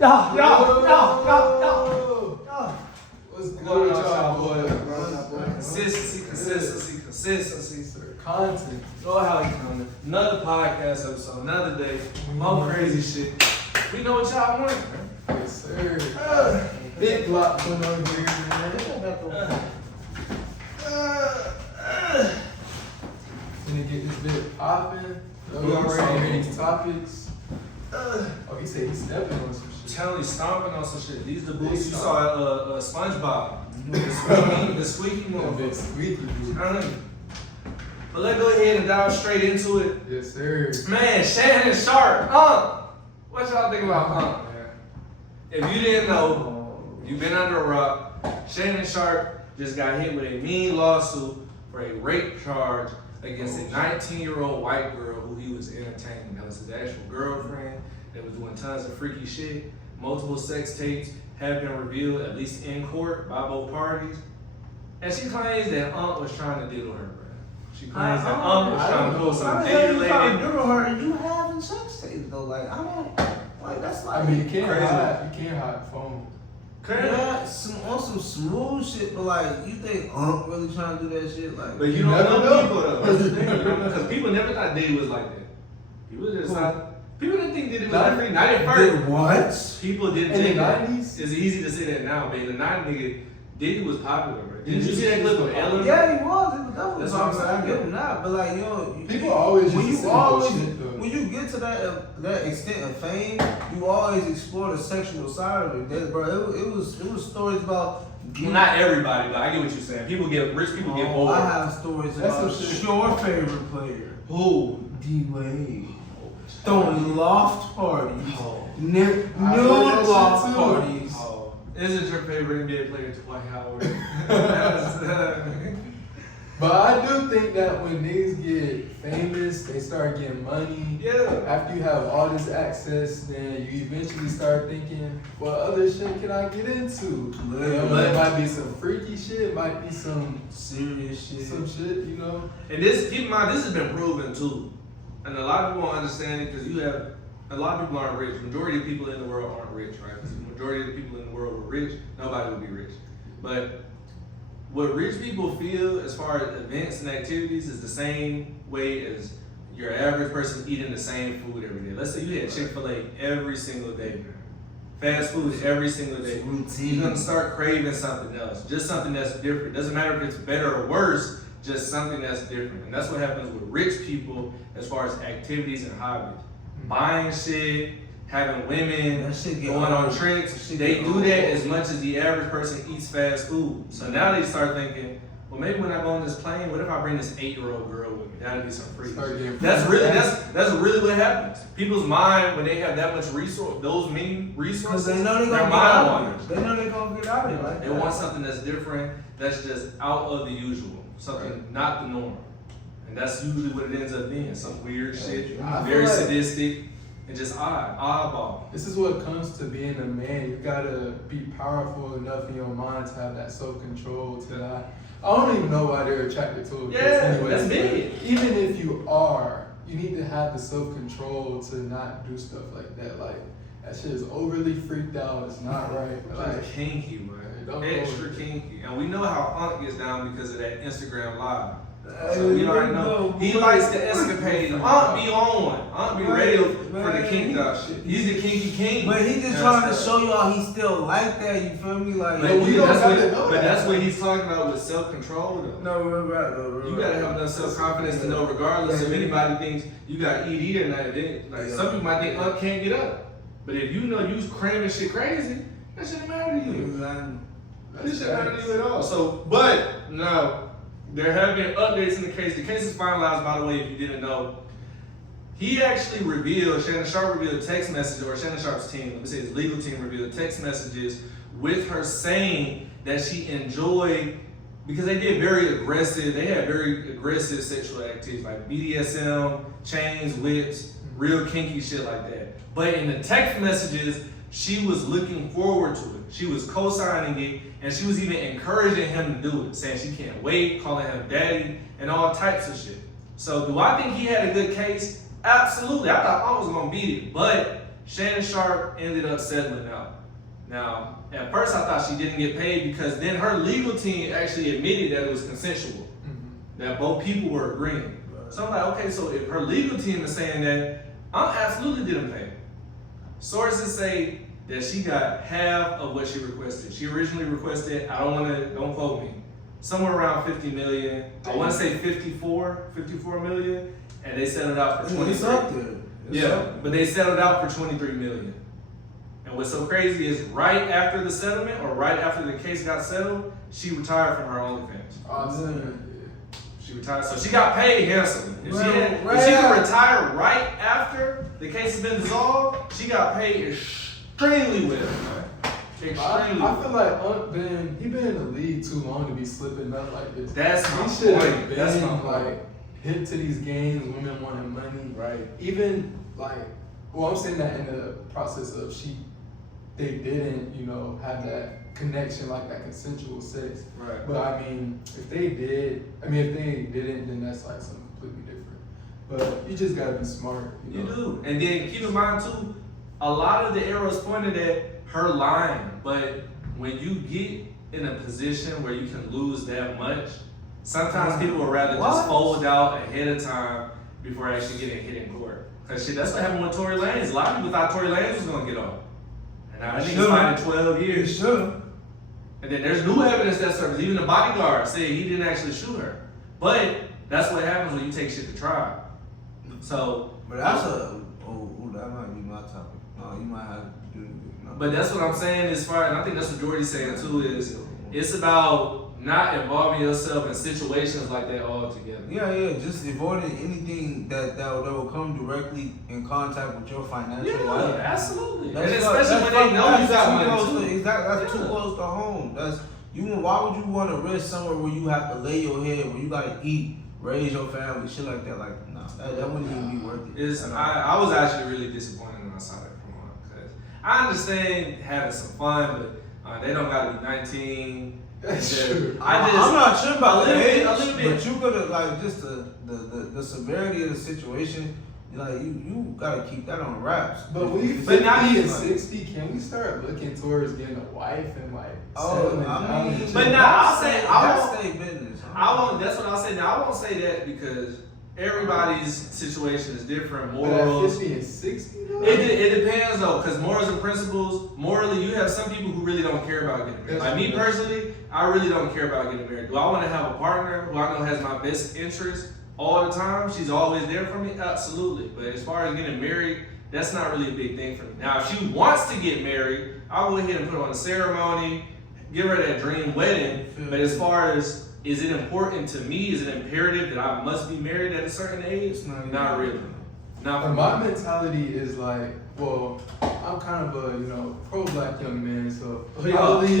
Yo. What's good with y'all, boys? Consistency, sir. Content. Know how he coming. Another podcast episode, another day. More crazy shit. We know what y'all want, man. Yes, sir. Big block going on here, man. Gonna get this bit popping. We already ready to topics. Oh, he said he's stepping on some shit. Telling you, stomping on some shit. These the boots you saw at SpongeBob. The squeaky motherfucker. Squeaky, dude. But let's go ahead and dive straight into it. Yes, sir. Man, Shannon Sharp, what y'all think about man? If you didn't know, you've been under a rock. Shannon Sharp just got hit with a mean lawsuit for a rape charge against a 19-year-old white girl who he was entertaining. That was his actual girlfriend that was doing tons of freaky shit. Multiple sex tapes have been revealed, at least in court, by both parties. And she claims that was trying to diddle her, bro. She claims that was trying to pull some diddle-related. Trying to diddle her and you having sex tapes though. Like, I don't, like, that's like. I mean, you can't crazy. hide the phone. Yeah, on some smooth shit, but like, you think really trying to do that shit? Like, But you don't know people though. That's the thing. Because people never thought Diddy was like that. People just thought. People didn't think Diddy was like that. Not at first. What? People didn't In think the that. 90s? It's easy to say that now, but in the 90s, Diddy was popular, bro. Didn't you see that clip of Ellen? Yeah, he was. It was definitely That's what I'm saying. I get him not, but like, People always when used to you say always bullshit, though. when you get to that extent of fame, you always explore the sexual side of it. That, bro, it was stories about. Well, not everybody, but I get what you're saying. Rich people get bored. I have stories about your favorite player. Who? D-Wade. Throwing loft parties. Nude I heard that loft shit too. parties. Oh. Isn't your favorite NBA player Dwight Howard? But I do think that when niggas get famous, they start getting money. Yeah. After you have all this access, then you eventually start thinking, what other shit can I get into? It might be some freaky shit, it might be some Serious shit. some shit, you know? And this, keep in mind, this has been proven too. And a lot of people don't understand it because a lot of people aren't rich. Majority of people in the world aren't rich, right? Because the majority of the people in the world were rich, nobody would be rich. But what rich people feel as far as events and activities is the same way as your average person eating the same food every day. Let's say you had Chick-fil-A every single day, fast food every single day. You're gonna start craving something else, just something that's different. Doesn't matter if it's better or worse, just something that's different. And that's what happens with rich people as far as activities and hobbies. Buying shit, having women, going on trips. They do that as much as the average person eats fast food. So now they start thinking, well, maybe when I go on this plane, what if I bring this 8-year-old girl with me? That'd be some freak. That's really what happens. People's mind, when they have that much resource, those many resources, They know they're their gonna get out mind of wanders. it. They know they're gonna get out of it. Like They want something that's different, that's just out of the usual, something not the norm. And that's usually what it ends up being, some weird shit, very sadistic, and just oddball. This is what comes to being a man. You gotta be powerful enough in your mind to have that self-control to not. I don't even know why they're attracted to it. That's big. Even if you are, you need to have the self-control to not do stuff like that. Like, that shit is overly freaked out. It's not right. Like kinky, man. Extra kinky. And we know how Unc gets down because of that Instagram live. So we already know. He likes the escapade. Unc be on one. Unc be ready for the kinky dog shit. He's the kinky king. But he just trying to show y'all he still like that, you feel me? Like, that's what he's talking about with self-control though. No, You gotta have enough self-confidence to know regardless if anybody thinks you got ED or not, like some people might think Unc can't get up. But if you know you cramming shit crazy, that shouldn't matter to you. That shouldn't matter to you at all. So, but no. There have been updates in the case. The case is finalized, by the way, if you didn't know. He actually Shannon Sharp revealed text messages, or Shannon Sharp's team, let me say his legal team revealed text messages with her saying that she enjoyed, because they had very aggressive sexual activities, like BDSM, chains, whips, real kinky shit like that. But in the text messages, she was looking forward to it. She was co-signing it, and she was even encouraging him to do it, saying she can't wait, calling him daddy, and all types of shit. So do I think he had a good case? Absolutely. I thought I was gonna beat it, but Shannon Sharp ended up settling out. Now, at first I thought she didn't get paid because then her legal team actually admitted that it was consensual, that both people were agreeing. So I'm like, okay, so if her legal team is saying that, I absolutely didn't pay. Sources say that she got half of what she requested. She originally requested, don't quote me, somewhere around 50 million. I want to say 54 million, and they settled out for 23. It's up there. But they settled out for 23 million. And what's so crazy is right after the settlement, or right after the case got settled, she retired from her OnlyFans. She retired, so she got paid handsomely. If she could retire right after the case has been dissolved, she got paid extremely well. I feel like Ben, he been in the league too long to be slipping up like this. That's my he should have point. been That's my point. like hit to these games, women wanting money, right? Even like, well, I'm saying that in the process of they didn't, have that connection, like that consensual sex. Right. But I mean, if they didn't, then that's like something completely different. But you just gotta be smart. You do. And then keep in mind too, a lot of the arrows pointed at her lying. But when you get in a position where you can lose that much, sometimes people would rather just fold out ahead of time before actually getting hit in court. Cause that's what happened with Tory Lanez. A lot of people thought Tory Lanez was gonna get off. And I think he's fighting 12 years. Sure. And then there's new evidence that surfaced. Even the bodyguard said he didn't actually shoot her. But that's what happens when you take shit to trial. So, but that's that might be my topic. No, you might have to do it. But that's what I'm saying as far, and I think that's what Jordy's saying too, is it's about not involving yourself in situations like that altogether. Yeah, just avoiding anything that will come directly in contact with your financial life. Yeah, absolutely. And especially when they know you got money. That's too close to home. Why would you want to risk somewhere where you have to lay your head, where you gotta eat, raise your family, shit like that? Like, no, that wouldn't even be worth it. I was actually really disappointed when I saw that come on, because I understand having some fun, but they don't gotta be 19. That's true. I'm not sure about the age, a little bit. but you could have, like, just the severity of the situation. Like, you gotta keep that on wraps. But when you 50 and 60, can we start looking towards getting a wife and like settling down? But now I'll say that's state business. That's what I'll say. Now I won't say that because everybody's situation is different. But at Morals. 50 and 60, though? It depends though, because morals and principles. Morally, you have some people who really don't care about getting married. Like me personally, I really don't care about getting married. Do I want to have a partner who I know has my best interest all the time? She's always there for me? Absolutely. But as far as getting married, that's not really a big thing for me. Now, if she wants to get married, I'll go ahead and put her on a ceremony, give her that dream wedding. But as far as, is it important to me? Is it imperative that I must be married at a certain age? Not really. Not for my me. mentality is like, well, I'm kind of a pro-black young man, so I believe in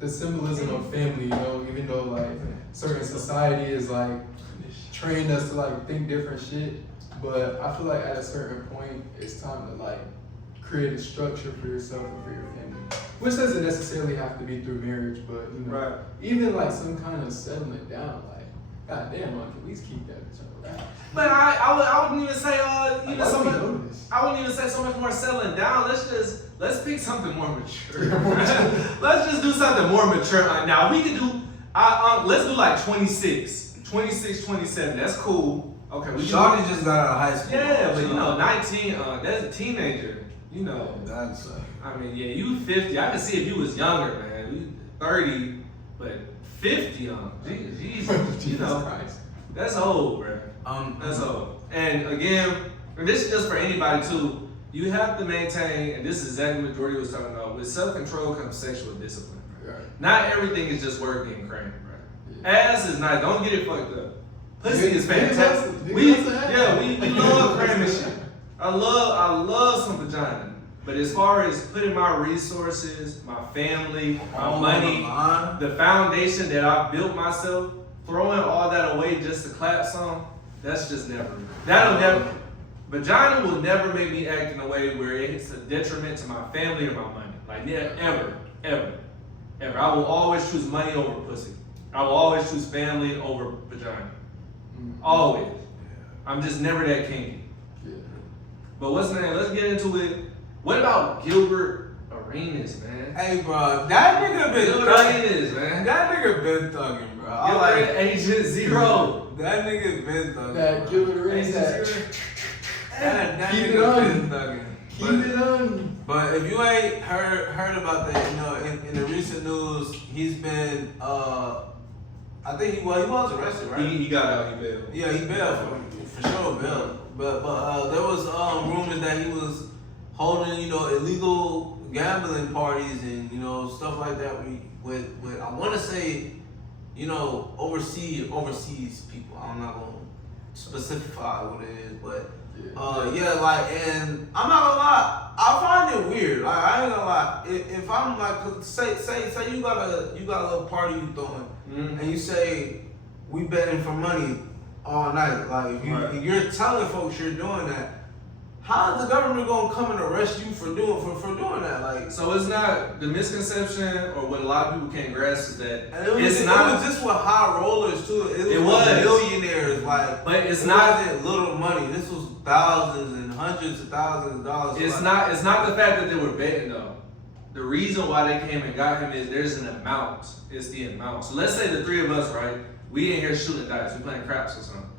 the symbolism of family. Even though like certain society is like trained us to like think different shit, but I feel like at a certain point it's time to like create a structure for yourself and for your family, which doesn't necessarily have to be through marriage, but right. Even like some kind of settling down, like goddamn, I can at least keep that bitch on wraps. But I wouldn't even say so much. Notice? I wouldn't even say so much more settling down. Let's pick something more mature. Let's just do something more mature. Now we can do. Let's do like 26, 27. That's cool. Okay. Shawty just got out of high school. Yeah, but 19. That's a teenager. That's. I mean, yeah, you 50. I can see if you was younger, man. You 30, but 50 young. Jesus, Christ. That's old, bro. That's old. And again, and this is just for anybody too. You have to maintain, and this is exactly what Jordy was talking about. With self-control comes sexual discipline. Right? Not everything is just work getting cranked, right? Yeah. Ass is nice. Don't get it fucked up. Pussy is fantastic. We love cramming shit. I love some vagina. But as far as putting my resources, my family, my money, the foundation that I built myself, throwing all that away just to clap some, that's just never. Vagina will never make me act in a way where it's a detriment to my family or my money. Like, ever. I will always choose money over pussy. I will always choose family over vagina. Always. I'm just never that kinky. Yeah. But what's the name? Let's get into it. What about Gilbert Arenas, man? Hey, bro, that nigga been Gilbert thugging. Arenas, man. That nigga been thugging, bro. I Gilbert like Agent Zero. that nigga been thugging. That bro. Gilbert Arenas. Agent Zero. That Keep it nigga on. been thugging. Keep it on. But if you ain't heard about that, you know, in the recent news, he's been I think he was arrested, right? He got out. He bailed. Yeah, he bailed for sure, bailed. But there was rumors that he was holding, you know, illegal gambling parties and, you know, stuff like that with I want to say, you know, overseas people. I'm not gonna specify what it is, but yeah, like, and I'm not gonna lie, I find it weird. Like, I ain't gonna lie. If I'm like, say you got a little party you throwing, and you say we betting for money all night. Like, if you're telling folks you're doing that, how is the government gonna come and arrest you for doing that? Like, So it's not the misconception, or what a lot of people can't grasp is that it was just with high rollers too. It was millionaires, like, but it's it not wasn't little money. This was thousands and hundreds of thousands of dollars. It's not the fact that they were betting though. The reason why they came and got him is there's an amount. It's the amount. So let's say the three of us, right? We in here shooting dice. We playing craps or something.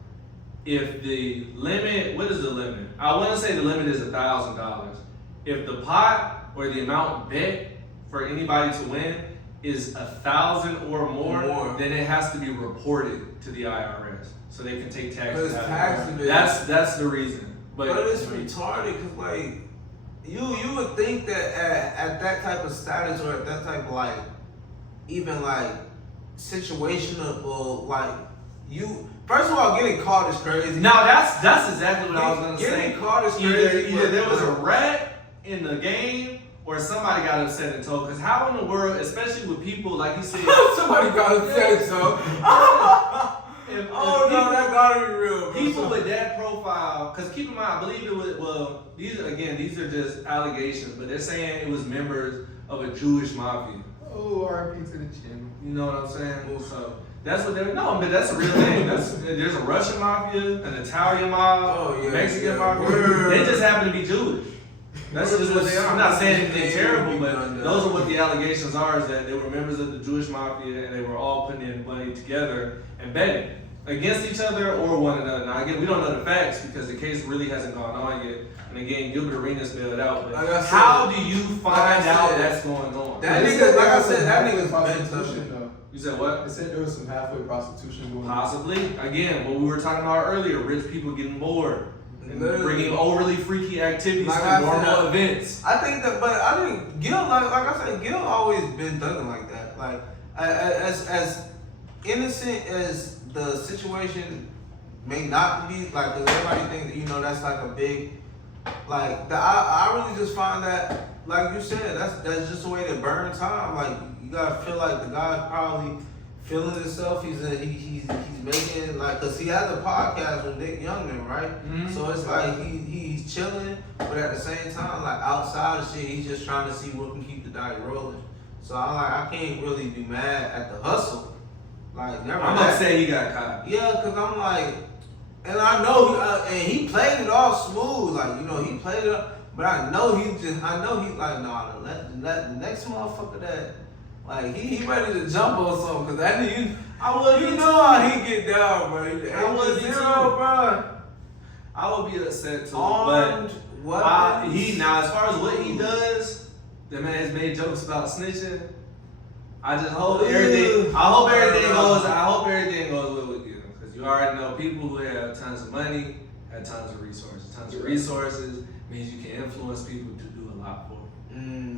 If the limit, what is the limit? I want to say the limit is $1,000. If the pot or the amount bet for anybody to win is 1,000 or more, then it has to be reported to the IRS so they can take taxes out of it. That's the reason. But it's retarded because, like, you would think that at that type of status or at that type of, like, even like situation of like you. First of all, getting caught is crazy. Now that's exactly what I was gonna say. Getting caught is crazy. Either there was a rat in the game, or somebody got upset and told. Because how in the world, especially with people like you said, somebody got upset. So, no, that gotta be real. Bro. People with that profile, because keep in mind, I believe it was. Well, these are just allegations, but they're saying it was members of a Jewish mafia. Oh, RIP to the chin. You know what I'm saying? So. That's what they're no, but that's a real thing. There's a Russian mafia, an Italian mob, Mexican mafia. They just happen to be Jewish. That's just what they are. I'm not saying anything terrible, but those are what the allegations are: is that they were members of the Jewish mafia and they were all putting in money together and betting against each other or one another. Now again, we don't know the facts because the case really hasn't gone on yet. And again, Gilbert Arenas bailed out. But how do you find out that's going on? That nigga, like I said, that nigga's prostitution though. You said what? They said there was some halfway prostitution going on. Possibly. Again, what we were talking about earlier, rich people getting bored and bringing overly freaky activities to normal events. I think that, but I think Gil, like I said, Gil always been thugging like that. Like, as innocent as the situation may not be, like, because everybody thinks that, you know, that's like a big, like, I really just find that, like you said, that's just a way to burn time. Like, you gotta feel like the guy's probably feeling himself. He's making, like, cause he has a podcast with Nick Youngman, right? Mm-hmm. So it's like he's chilling, but at the same time, like, outside of shit, he's just trying to see what can keep the diet rolling. So I'm like, I can't really be mad at the hustle. Like, never. I'm not saying he got caught. Yeah, cause I'm like, and I know, and he played it all smooth. Like, you know, he played it. But I know he's like, nah, let the next motherfucker that, like, he ready to jump on something, cause that nigga, you know how he get down, bro. I would be zero, bro. I would be upset too. Armed, but now as far as what he does, the man has made jokes about snitching. I just hope everything. I hope everything goes well with you, cause you already know people who have tons of money have tons of resources. Tons of resources means you can influence people to do a lot for you.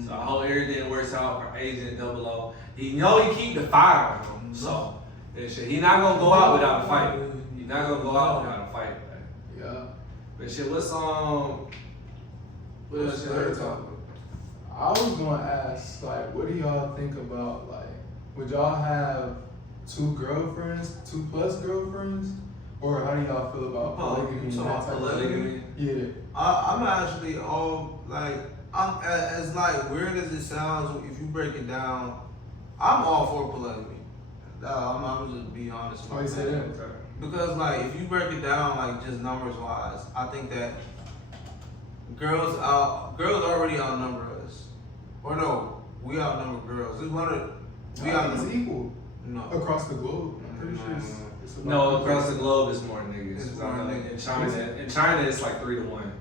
So I hope everything works out for Agent 00. He keep the fire on him, so that shit. He not gonna go out without a fight. He not gonna go out without a fight. Right? Yeah. But shit, what's shit talking? I was gonna ask, like, what do y'all think about, like, would y'all have 2 girlfriends, 2+ girlfriends? Or how do y'all feel about polygamy and that type of thing? Yeah. I'm actually all, like, I'm as like weird as it sounds, if you break it down, I'm all for polygamy. I'm just be honest with you. Oh, you say that? Because, like, if you break it down, like, just numbers wise, I think that girls already outnumber us. Or no, we outnumber girls. We It's outnumber. equal No. across the globe. I'm pretty sure it's about No, across the globe it's more niggas. It's more niggas. In China it's like 3-1.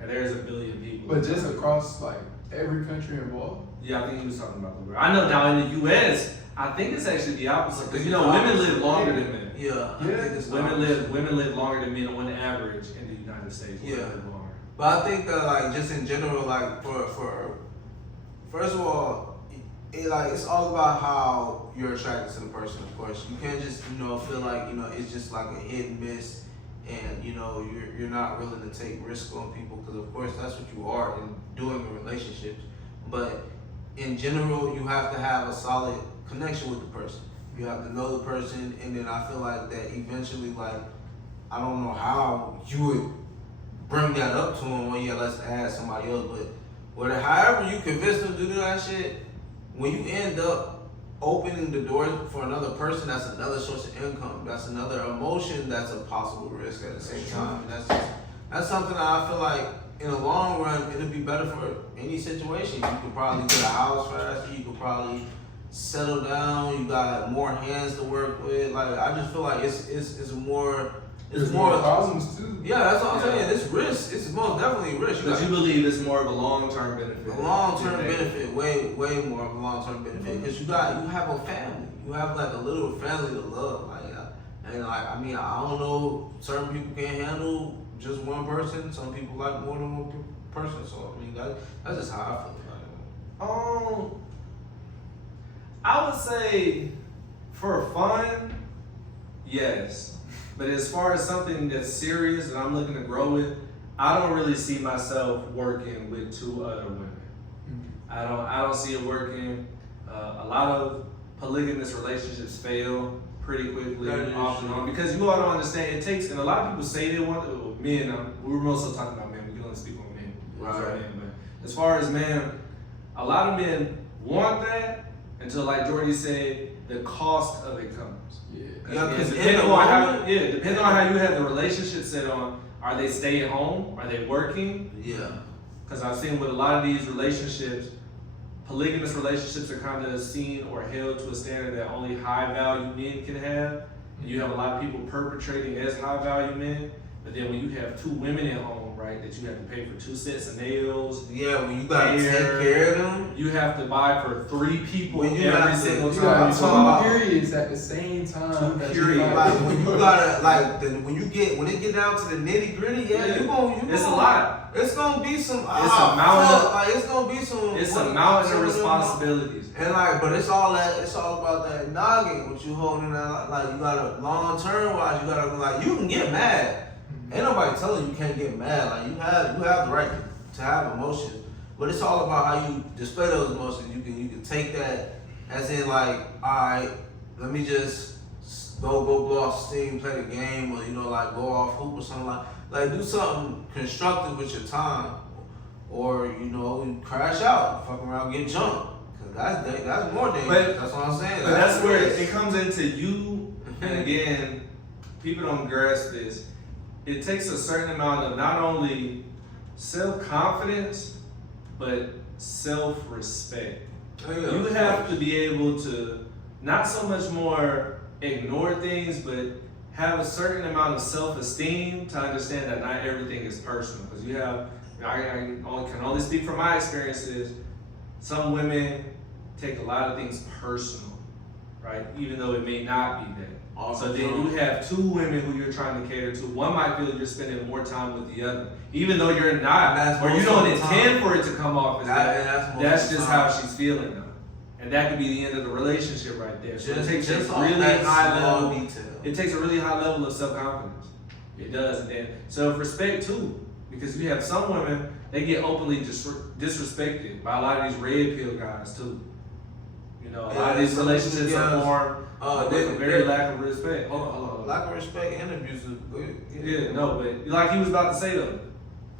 And there's 1 billion people. But just across like every country involved. Yeah, I think he was talking about the world. I know now in the US, I think it's actually the opposite. Because It's women opposite. live longer than men. Yeah. I Yeah. think it's Women opposite. live longer than men on average in the United States. Women Yeah. live longer. But I think that like just in general, like for first of all, it's all about how you're attracted to the person. Of course, you can't just feel like it's just like a hit and miss, and you're not willing to take risks on people because of course that's what you are in doing in relationships. But in general, you have to have a solid connection with the person. You have to know the person, and then I feel like that eventually, like I don't know how you would bring that up to him. Well, yeah, let's add somebody else. But however you convince them to do that shit, when you end up opening the door for another person, that's another source of income. That's another emotion. That's a possible risk at the same time. And that's something that I feel like in the long run it'll be better for any situation. You could probably get a house faster. You could probably settle down. You got more hands to work with. Like I just feel like it's more. There's more problems too. Yeah, that's what I'm saying. It's risk. It's most definitely risk. But you believe it's more of a long-term benefit. A long-term benefit, way more of a long-term benefit, because you have a family. You have like a little family to love. I don't know. Certain people can't handle just one person. Some people like more than one person. So that's just how I feel about it. I would say for fun, yes. But as far as something that's serious and I'm looking to grow with, I don't really see myself working with 2 other women. I don't see it working. A lot of polygamous relationships fail pretty quickly, off and on, because you all don't understand. It takes, and a lot of people say they want men. We were mostly talking about men. We can only speak on men. Right. But as far as men, a lot of men want that until, like Jordy said, the cost of it comes. Yeah, because depending on how you have the relationship set on, are they staying home? Are they working? Yeah. Because I've seen with a lot of these relationships, polygamous relationships are kind of seen or held to a standard that only high value men can have. And you have a lot of people perpetrating as high value men. But then when you have 2 women at home, right, that you have to pay for 2 sets of nails. Yeah, when you gotta take care of them. You have to buy for 3 people When you every have to- single You time. got 2 periods at the same time. 2 periods. Like when you gotta when it get down to the nitty gritty, It's a lot. It's gonna be some. It's a mountain. It's gonna be some. It's a mountain some of them- responsibilities. And but it's all about that noggin. What you holding that, you gotta long term wise, you gotta you can get mad. Ain't nobody telling you can't get mad. You have the right to have emotions, but it's all about how you display those emotions. You can take that as in all right, let me just go blow off steam, play the game, or go off hoop or something like do something constructive with your time, or you crash out, fuck around, get jumped. That's more dangerous. That's what I'm saying. But that's where it comes into you. And again, people don't grasp this. It takes a certain amount of not only self-confidence, but self-respect. You have to be able to not so much more ignore things, but have a certain amount of self-esteem to understand that not everything is personal. Because I can only speak from my experiences. Some women take a lot of things personal, right? Even though it may not be that. So then you have 2 women who you're trying to cater to. One might feel you're spending more time with the other, even though you're not, or you don't intend for it to come off as that. That's just how she's feeling now, and that could be the end of the relationship right there. So it takes a really high level. It takes a really high level of self-confidence. It does, and then self-respect too, because you have some women, they get openly disrespected by a lot of these red pill guys too. A lot of these relationships are formed with a very lack of respect. Hold on. Lack of respect and abusive. Yeah, no, but like he was about to say though,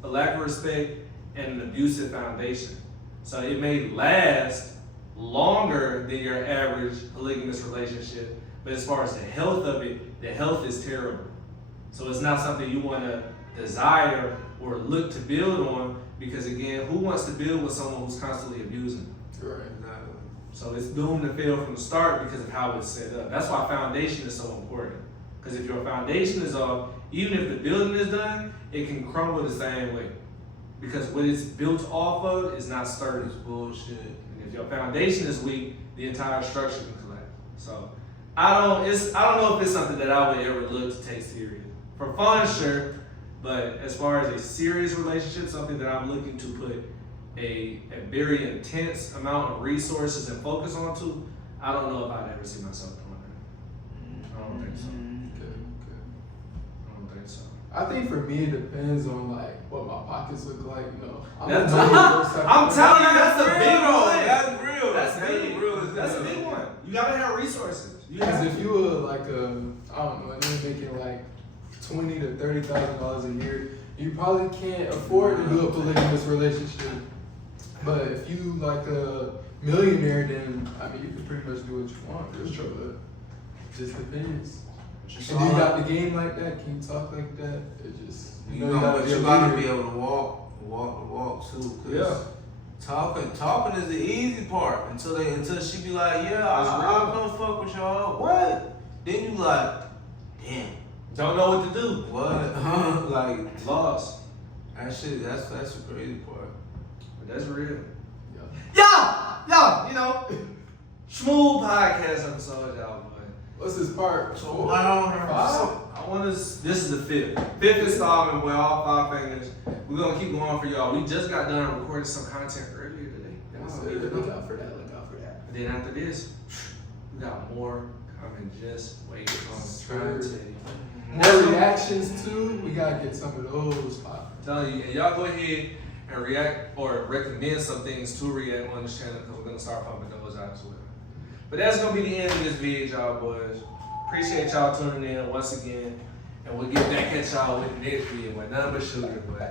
a lack of respect and an abusive foundation. So it may last longer than your average polygamous relationship, but as far as the health of it, the health is terrible. So it's not something you want to desire or look to build on, because again, who wants to build with someone who's constantly abusing? Right. Exactly. So it's doomed to fail from the start because of how it's set up. That's why foundation is so important. Because if your foundation is off, even if the building is done, it can crumble the same way. Because what it's built off of is not sturdy. It's bullshit. And if your foundation is weak, the entire structure can collapse. So I don't know if it's something that I would ever look to take serious. For fun, sure, but as far as a serious relationship, something that I'm looking to put a very intense amount of resources and focus onto, I don't know if I'd ever see myself doing that. I don't think so. Okay. I don't think so. I think for me it depends on like what my pockets look like. You know, I'm That's- a million type I'm of- telling you, that's a real, big though. one. That's real. That's big. real. That's a big one. You gotta have resources. You Because have if you were like I don't know, and you're making like $20,000 to $30,000 a year, you probably can't afford to do a polygamous relationship. But if you like a millionaire, then I mean you can pretty much do what you want. Just try to, just depends. And you got the game like that, can you talk like that? It just You gotta be leader. able to walk the walk too. 'Cause Yeah. Talking is the easy part until she be like, yeah, That's I'll real. come fuck with y'all. What? Then you like, damn, don't know what to do. what? Like Lost. that shit. That's the crazy part. But that's real. Yeah. Yo, you know, smooth podcast episode, y'all, boy. What's this part? So, Four? five? I want to. This is the fifth installment with all 5 fingers. We're gonna keep going for y'all. We just got done recording some content earlier today. Look out for that. Look out for that. And then after this, we got more coming. Just wait on trying to tell you. More reactions too. We gotta get some of those. I'm telling you, and y'all go ahead and react or recommend some things to react on this channel because we're gonna start pumping those out as well. But that's gonna be the end of this video, y'all boys. Appreciate y'all tuning in once again, and we'll get back at y'all with the next video with nothing but sugar, boy.